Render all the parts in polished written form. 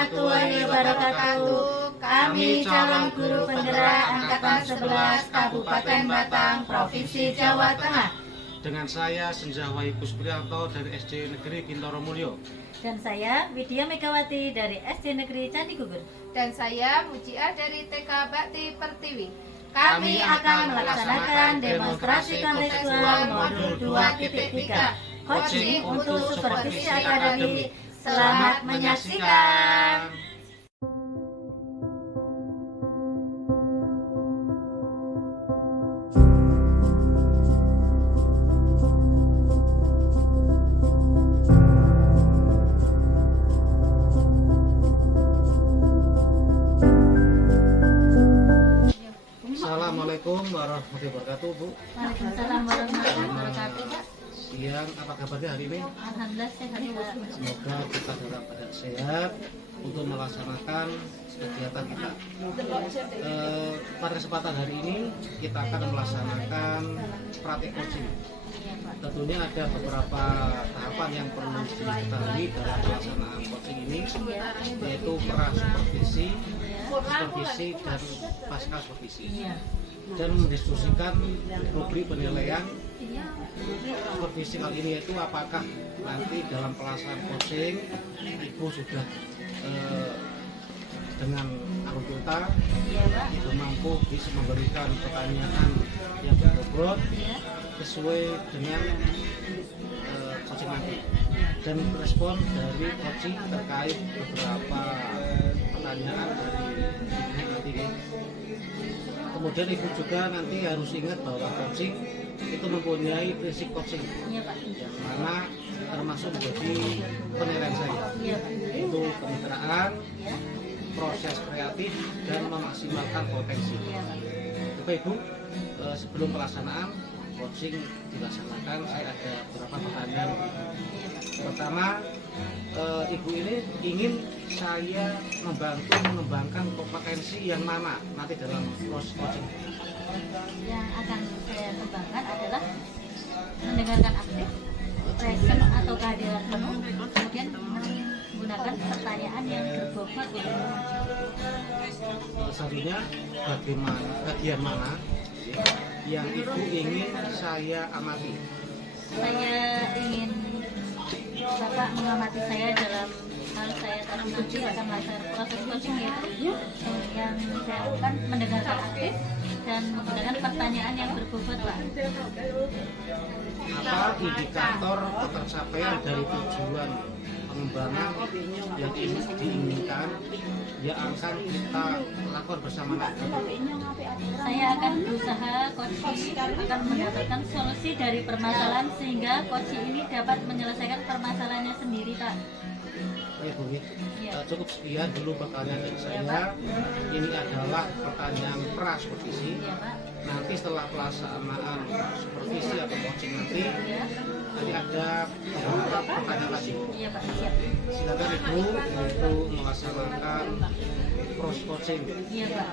warahmatullahi wabarakatuh. Kami calon guru penggerak angkatan 11 Kabupaten Batang, Provinsi Jawa Tengah. Dengan saya Senjawai Kusprianto dari SD Negeri Kintoro Mulyo. Dan saya Widya Megawati dari SD Negeri Candi Gugur. Dan saya Mujia dari TK Bakti Pertiwi. Kami akan melaksanakan demonstrasi kontekstual modul 2.3 coaching untuk supervisi akademik. Selamat menyaksikan. Assalamualaikum warahmatullahi wabarakatuh, Bu. Waalaikumsalam warahmatullahi wabarakatuh, Pak. Siang, apa kabarnya hari ini? Alhamdulillah sehat, Pak. Semoga kita dalam keadaan sehat untuk melaksanakan kegiatan kita. Pada kesempatan hari ini kita akan melaksanakan praktik coaching. Tentunya ada beberapa tahapan yang perlu diketahui dalam pelaksanaan coaching ini, yaitu pra supervisi, supervisi dan pasca supervisi, dan mendiskusikan rubrik penilaian supervisi kali ini, yaitu apakah nanti dalam pelaksanaan coaching Ibu sudah dengan akuntabilitas Ibu mampu bisa memberikan pertanyaan yang berbobot sesuai dengan coaching nanti, dan respon dari coaching terkait beberapa pertanyaan dari Ibu nanti. Kemudian Ibu juga nanti harus ingat bahwa coaching itu mempunyai prinsip coaching, yang mana termasuk menjadi penilaian saya, yaitu kemitraan, proses kreatif, dan memaksimalkan potensi. Bapak Ibu, sebelum pelaksanaan coaching dilaksanakan, saya ada beberapa pertanyaan. Pertama, Ibu ini ingin saya membantu mengembangkan kompetensi yang mana nanti dalam proses coaching? Yang akan saya kembangkan adalah mendengarkan aktif, present atau kehadiran penuh, kemudian menggunakan pertanyaan yang berbobot. Selanjutnya, bagian mana yang Ibu ingin saya amati? Saya ingin Bapak mengamati saya dalam hal saya nanti akan melaksanakan proses coaching, yaitu yang saya lakukan mendengarkan aktif dan menggunakan pertanyaan yang berbobot, Pak. Apa indikator ketercapaian dari tujuan pengembangan yang diinginkan yang akan kita lakukan bersama nanti? Saya akan berusaha coaching akan mendapatkan solusi dari permasalahan sehingga coaching ini dapat menyelesaikan permasalahannya sendiri, Pak. Baik, Bu. Cukup sekian dulu pertanyaan dari saya. Ini adalah pertanyaan pra supervisi. Nanti setelah pelaksanaan supervisi atau coaching nanti ada beberapa pertanyaan lagi. Iya, Pak. Siap. Silakan Ibu untuk melaksanakan proses coaching. Iya, Pak.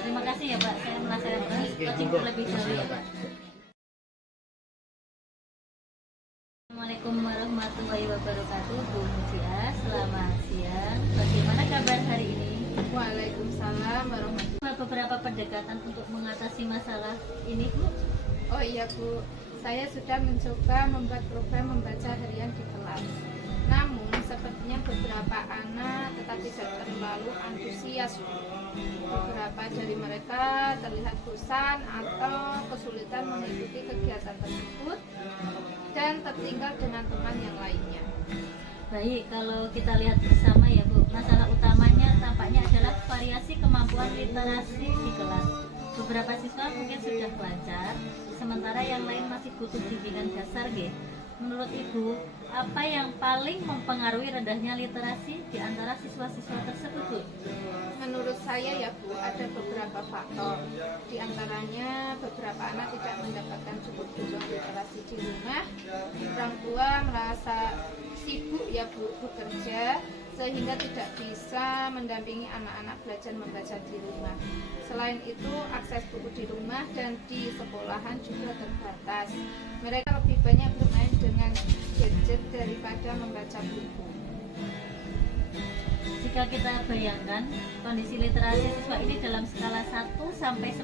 Terima kasih ya, Pak. Saya melaksanakan coaching terlebih dahulu ya, Pak. Assalamualaikum warahmatullahi wabarakatuh, Bu Mujia. Selamat siang. Bagaimana kabar hari ini? Waalaikumsalam warahmatullahi. Beberapa pendekatan untuk mengatasi masalah ini, Bu. Oh iya, Bu. Saya sudah mencoba membuat program membaca harian di kelas. Namun sepertinya beberapa anak tetap tidak terlalu antusias. Beberapa dari mereka terlihat bosan atau kesulitan mengikuti kegiatan tersebut dan tertinggal dengan teman yang lainnya. Baik, kalau kita lihat bersama ya, Bu, masalah utamanya tampaknya adalah variasi kemampuan literasi di kelas. Beberapa siswa mungkin sudah lancar, sementara yang lain masih butuh bimbingan dasar, G. Menurut Ibu, apa yang paling mempengaruhi rendahnya literasi di antara siswa-siswa tersebut, Bu? Menurut saya ya, Bu, ada beberapa faktor. Di antaranya beberapa anak tidak mendapatkan cukup jumlah literasi di rumah. Orang tua merasa sibuk ya, Bu, bekerja sehingga tidak bisa mendampingi anak-anak belajar membaca di rumah. Selain itu, akses buku di rumah dan di sekolahan juga terbatas. Mereka lebih banyak bermain dengan gadget daripada membaca buku. jika kita bayangkan kondisi literasi siswa ini dalam skala 1 sampai 10,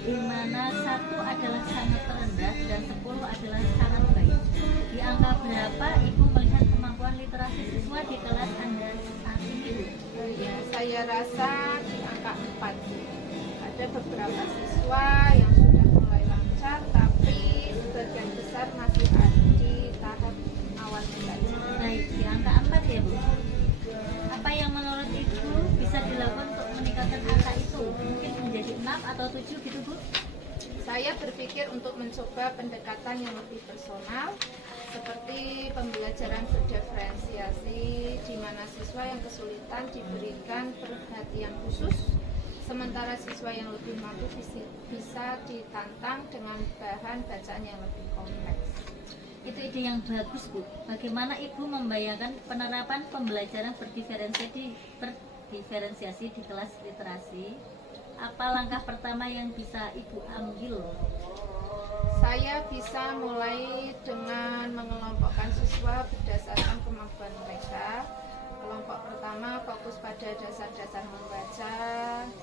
di mana 1 adalah sangat rendah dan 10 adalah sangat baik. Di angka berapa Ibu melihat kemampuan literasi siswa di kelas Anda saat ini, Bu? Ya, saya rasa di angka 4. Ada beberapa siswa yang sudah mulai lancar, tapi sebagian besar masih ada di tahap awal belajar. Baik, di angka 4 ya, Bu. Apa yang menurut Ibu bisa dilakukan untuk meningkatkan angka itu? Mungkin menjadi 6 atau 7 gitu, Bu? Saya berpikir untuk mencoba pendekatan yang lebih personal, seperti pembelajaran berdiferensiasi, di mana siswa yang kesulitan diberikan perhatian khusus, sementara siswa yang lebih mampu bisa ditantang dengan bahan bacaan yang lebih kompleks. Itu ide yang bagus, Bu. Bagaimana Ibu membayangkan penerapan pembelajaran berdiferensiasi di kelas literasi? Apa langkah pertama yang bisa Ibu ambil? Saya bisa mulai dengan mengelompokkan siswa berdasarkan kemampuan mereka. Kelompok pertama fokus pada dasar-dasar membaca,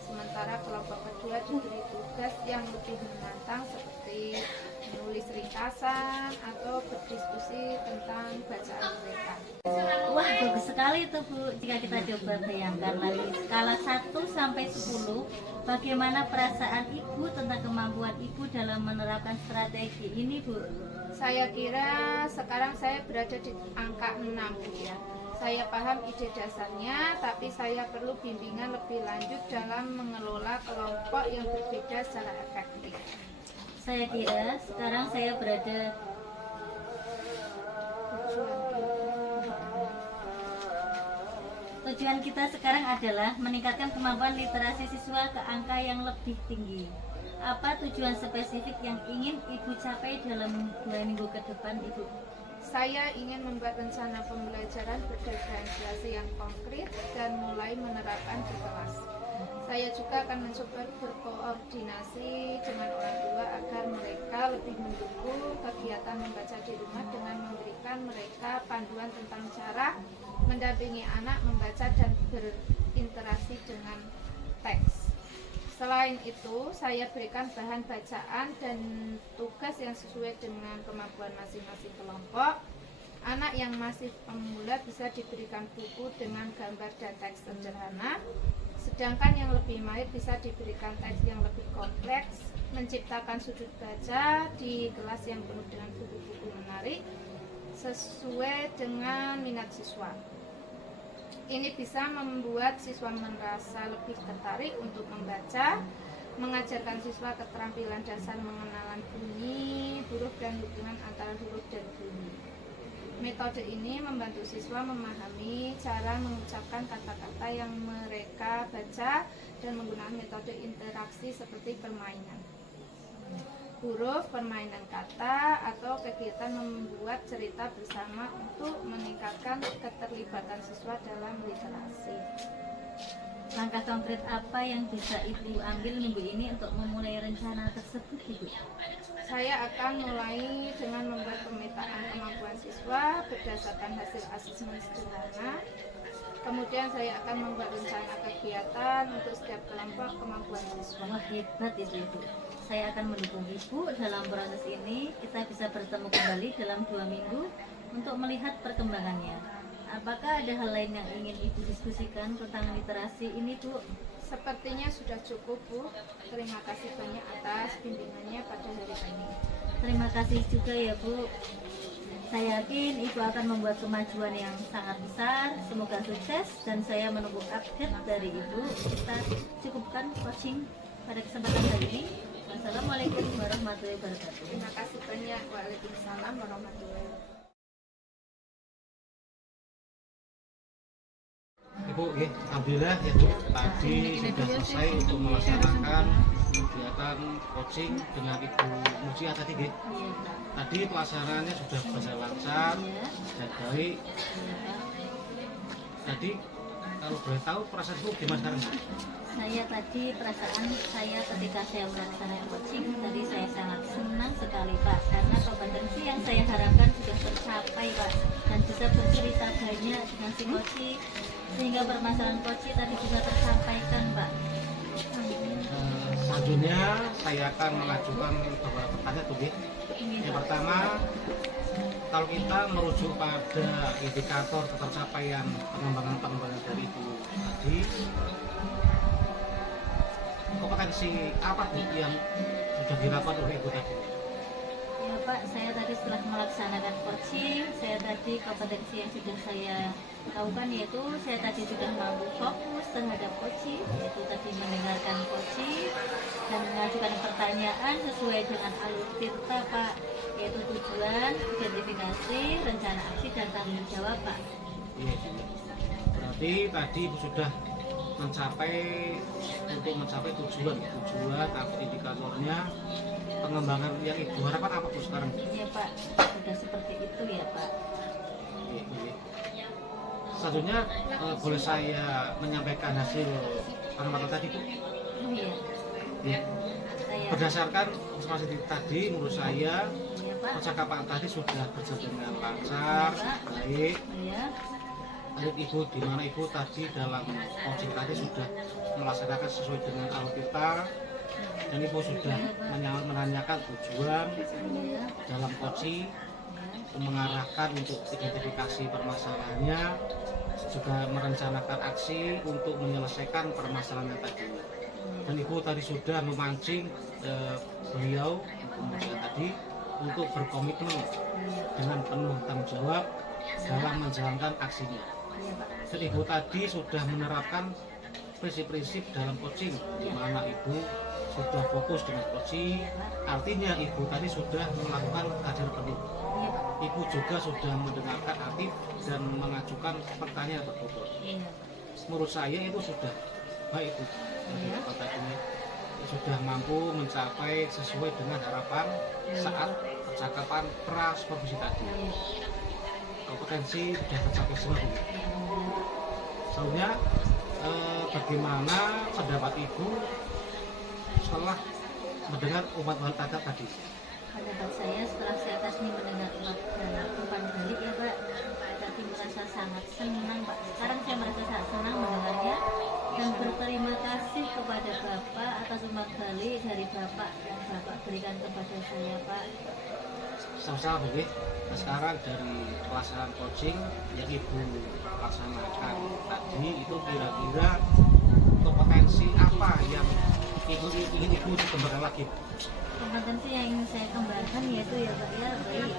sementara kelompok kedua diberi tugas yang lebih menantang seperti menulis ringkasan atau berdiskusi tentang bacaan mereka. Wah, bagus sekali itu, Bu. Jika kita coba bayangkan lagi skala 1 sampai 10, bagaimana perasaan Ibu tentang kemampuan Ibu dalam menerapkan strategi ini, Bu? Saya kira sekarang saya berada di angka 6 ya. Saya paham ide dasarnya, tapi saya perlu bimbingan lebih lanjut dalam mengelola kelompok yang berbeda secara efektif. Saya kira sekarang saya berada Tujuan kita sekarang adalah meningkatkan kemampuan literasi siswa ke angka yang lebih tinggi. Apa tujuan spesifik yang ingin Ibu capai dalam 2 minggu ke depan, Ibu? Saya ingin membuat rencana pembelajaran berdiferensiasi yang konkret dan mulai menerapkan di kelas. Saya juga akan mencoba berkoordinasi dengan orang tua agar mereka lebih mendukung kegiatan membaca di rumah dengan memberikan mereka panduan tentang cara mendampingi anak membaca dan berinteraksi dengan teks. Selain itu, saya berikan bahan bacaan dan tugas yang sesuai dengan kemampuan masing-masing kelompok. Anak yang masih pemula bisa diberikan buku dengan gambar dan teks sederhana, sedangkan yang lebih mahir bisa diberikan teks yang lebih kompleks, menciptakan sudut baca di kelas yang penuh dengan buku-buku menarik sesuai dengan minat siswa. Ini bisa membuat siswa merasa lebih tertarik untuk membaca, mengajarkan siswa keterampilan dasar mengenalan bunyi, huruf dan hubungan antara huruf dan bunyi. Metode ini membantu siswa memahami cara mengucapkan kata-kata yang mereka baca dan menggunakan metode interaksi seperti permainan huruf, permainan kata, atau kegiatan membuat cerita bersama untuk meningkatkan keterlibatan siswa dalam literasi. Langkah konkret apa yang bisa Ibu ambil minggu ini untuk memulai rencana tersebut, Ibu? Saya akan mulai dengan membuat pemetaan kemampuan siswa berdasarkan hasil asesmen sederhana. Kemudian saya akan membuat rencana kegiatan untuk setiap kelompok kemampuan siswa. Wah, hebat itu, Ibu. Saya akan mendukung Ibu dalam proses ini. Kita bisa bertemu kembali dalam 2 minggu untuk melihat perkembangannya. Apakah ada hal lain yang ingin Ibu diskusikan tentang literasi ini, Bu? Sepertinya sudah cukup, Bu. Terima kasih banyak atas bimbingannya pada hari ini. Terima kasih juga ya, Bu. Saya yakin Ibu akan membuat kemajuan yang sangat besar. Semoga sukses dan saya menunggu update dari Ibu. Kita cukupkan coaching pada kesempatan hari ini. Wassalamualaikum warahmatullahi wabarakatuh. Terima kasih banyak. Waalaikumsalam warahmatullahi wabarakatuh. Ibu, alhamdulillah ya Bu, tadi sudah selesai untuk melaksanakan kegiatan coaching dengan Ibu Mucia tadi, Iya, Pak. tadi pelaksanaannya sudah berjalan lancar Iya. dan baik. Iya, Pak. Tadi kalau boleh tahu perasaan Bu gimana sekarang? Saya tadi perasaan saya ketika saya melaksanakan coaching tadi saya sangat senang sekali, Pak, karena kompetensi yang saya harapkan sudah tercapai, Pak, dan bisa bercerita banyak dengan si coaching. sehingga permasalahan coaching tadi bisa tersampaikan, Pak. Selanjutnya saya akan mengajukan beberapa pertanyaan tuh, Bu. Yang pertama, kalau kita merujuk pada indikator tercapaian pengembangan dari Ibu tadi, kompetensi apa Bu yang sudah dilakukan oleh Ibu tadi? Ya Pak, saya tadi setelah melaksanakan coaching, saya tadi kompetensi yang sudah saya lakukan yaitu saya tadi sudah mampu fokus terhadap coaching, yaitu tadi mendengarkan coaching dan mengajukan pertanyaan sesuai dengan alur cerita Pak, yaitu tujuan, identifikasi, rencana aksi dan tanggung jawab Pak. Iya, berarti tadi Ibu sudah mencapai tujuan atau indikatornya pengembangan yang Ibu harapkan apa Bu sekarang? Iya Pak, sudah seperti itu ya Pak. Iya. Selanjutnya boleh saya menyampaikan hasil pengamatan tadi Bu? Iya. Ya. Saya. Berdasarkan observasi tadi, menurut saya Iya Pak. percakapan tadi sudah berjalan dengan lancar, baik. Iya. Baik Ibu, di mana Ibu tadi dalam coaching tadi sudah melaksanakan sesuai dengan alur kita, dan Ibu sudah menanyakan tujuan Iya. dalam coaching, mengarahkan untuk identifikasi permasalahannya, juga merencanakan aksi untuk menyelesaikan permasalahan yang tadi. Dan Ibu tadi sudah memancing beliau kemudian tadi untuk berkomitmen dengan penuh tanggung jawab dalam menjalankan aksinya. Dan Ibu tadi sudah menerapkan prinsip-prinsip dalam coaching, di mana Ibu sudah fokus dengan coaching, artinya Ibu tadi sudah melakukan kader penuh. Ibu juga sudah mendengarkan aktif dan mengajukan pertanyaan berbobot. Menurut saya itu sudah baik Bu. Kata ini sudah mampu mencapai sesuai dengan harapan saat percakapan pra supervisi tadi. Kompetensi sudah tercapai semua Bu. Soalnya bagaimana pendapat Ibu setelah mendengar umpan tadi? Pendapat saya setelah saya tadi mendengar umpan balik ya Pak, tadi merasa sangat senang Pak. Sekarang saya merasa sangat senang mendengarnya dan berterima kasih kepada Bapak atas umpan balik dari Bapak yang Bapak berikan kepada saya Pak. Sama-sama Bu. Nah, sekarang dari pelaksanaan coaching yang Ibu laksanakan tadi itu kira-kira kompetensi apa yang ingin Ibu dikembangkan lagi? Kompetensi yang ingin saya kembangkan yaitu ya Pak ya baik,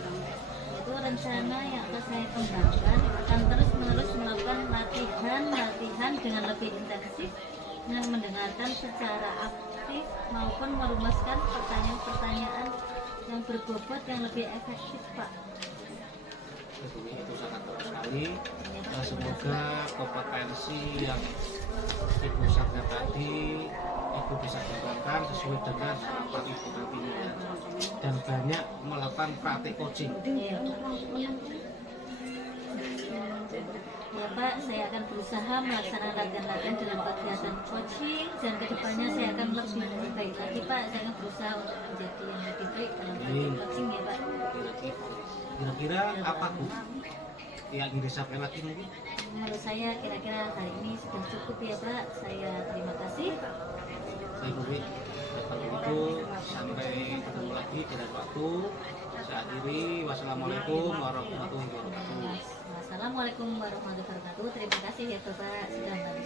yaitu rencana yang akan saya kembangkan akan terus-menerus melakukan latihan dengan lebih intensif dengan mendengarkan secara aktif maupun merumuskan pertanyaan-pertanyaan yang berbobot yang lebih efektif Pak. Itu sangat bagus sekali. Semoga kompetensi yang Ibu sampaikan tadi Ibu bisa kembangkan sesuai dengan harapan Ibu nantinya, dan banyak melakukan praktik coaching. Ya Pak, saya akan berusaha melaksanakan latihan-latihan dalam kegiatan coaching dan kedepannya saya akan lebih baik lagi Pak. Saya akan berusaha untuk menjadi yang lebih baik dalam coaching ya Pak. Kira-kira apa Bu yang ingin disampaikan lagi mungkin? Menurut saya kira-kira hari ini sudah cukup ya Pak. Saya terima kasih. Saya Bu, kalau itu sampai ketemu lagi di lain waktu. Saya akhiri. Wassalamualaikum warahmatullahi wabarakatuh. Wassalamualaikum warahmatullahi wabarakatuh. Terima kasih ya Bapak sudah membantu